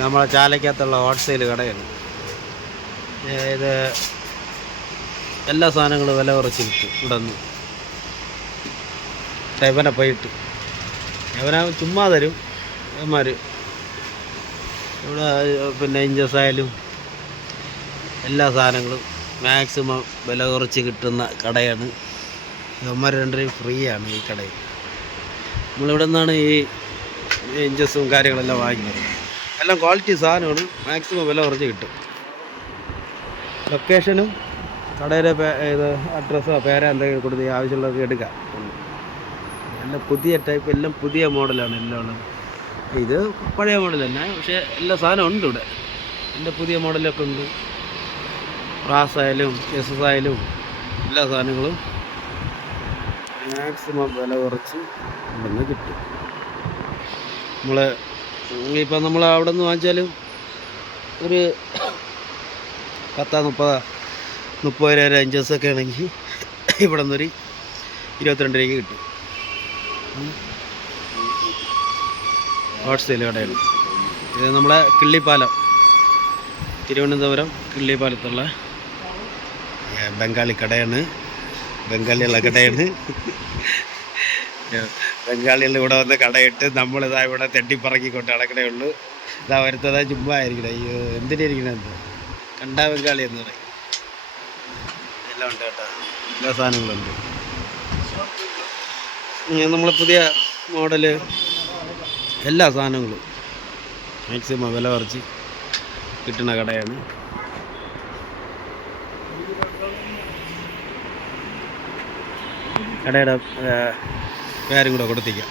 നമ്മളെ ചാലയ്ക്കകത്തുള്ള ഹോൾസെയിൽ കടയാണ് ഇത് എല്ലാ സാധനങ്ങളും വില കുറച്ച് കിട്ടും ഇവിടെ നിന്ന്. ഇവനെ പോയിട്ട്. ഇവനെ ചുമ്മാ തരും. ഇവന്മാർ ഇവിടെ പിന്നെ ഇഞ്ചസ് ആയാലും എല്ലാ സാധനങ്ങളും മാക്സിമം വില കുറച്ച് കിട്ടുന്ന കടയാണ്. ഇവന്മാർ രണ്ടുപേരും ഫ്രീ ആണ് ഈ കടയിൽ. നമ്മളിവിടെ നിന്നാണ് ഈ ഇഞ്ചസും കാര്യങ്ങളെല്ലാം വാങ്ങിക്കുന്നത് എല്ലാം ക്വാളിറ്റി സാധനമാണ്. മാക്സിമം വില കുറച്ച് കിട്ടും. ലൊക്കേഷനും കടയുടെ ഇത് അഡ്രസ്സോ പേരോ എന്തെങ്കിലും കൊടുത്ത് ഈ ആവശ്യമുള്ളതൊക്കെ എടുക്കാം. എല്ലാം പുതിയ ടൈപ്പ് എല്ലാം പുതിയ മോഡലാണ് എല്ലാം. ഉള്ളത് ഇത് പഴയ മോഡൽ തന്നെ പക്ഷേ എല്ലാ സാധനവും ഉണ്ട് ഇവിടെ. എന്റെ പുതിയ മോഡലൊക്കെ ഉണ്ട്. റാസ് ആയാലും എസ് എസ് ആയാലും എല്ലാ സാധനങ്ങളും മാക്സിമം വില കുറച്ച് ഇവിടുന്ന് കിട്ടും. നമ്മൾ ഇപ്പം നമ്മൾ അവിടെ നിന്ന് വാങ്ങിച്ചാലും ഒരു പത്താ മുപ്പതാ മുപ്പത് രൂപ ഇഞ്ചസൊക്കെ ആണെങ്കിൽ ഇവിടെ നിന്നൊരു ഇരുപത്തിരണ്ട് രൂപയ്ക്ക് കിട്ടും. ഹോൾസെയിൽ കടയാണ്. ഇത് നമ്മളെ കിള്ളിപ്പാലം തിരുവനന്തപുരം കിള്ളിപ്പാലത്തുള്ള ബംഗാളി കടയാണ്. ബംഗാളിയുള്ള കടയാണ്. ബംഗാളികളുടെ ഇവിടെ വന്ന് കടയിട്ട് നമ്മളിതാ ഇവിടെ തെട്ടിപ്പറക്കിക്കൊണ്ട് നടക്കണേ ഉള്ളൂ. ഇതാ വരുത്തതാ ചുമ്മാ ആയിരിക്കണേ അയ്യോ എന്തിനായിരിക്കണേ എന്ത് കണ്ടാ ബംഗാളി എന്ന് പറയും. എല്ലാം ഉണ്ട് കേട്ടോ. എല്ലാ സാധനങ്ങളുണ്ട് നമ്മൾ പുതിയ മോഡൽ എല്ലാ സാധനങ്ങളും മാക്സിമം വില കുറച്ച് കിട്ടുന്ന കടയാണ്. കടയുടെ പേരും കൂടെ കൊടുത്തിക്കാം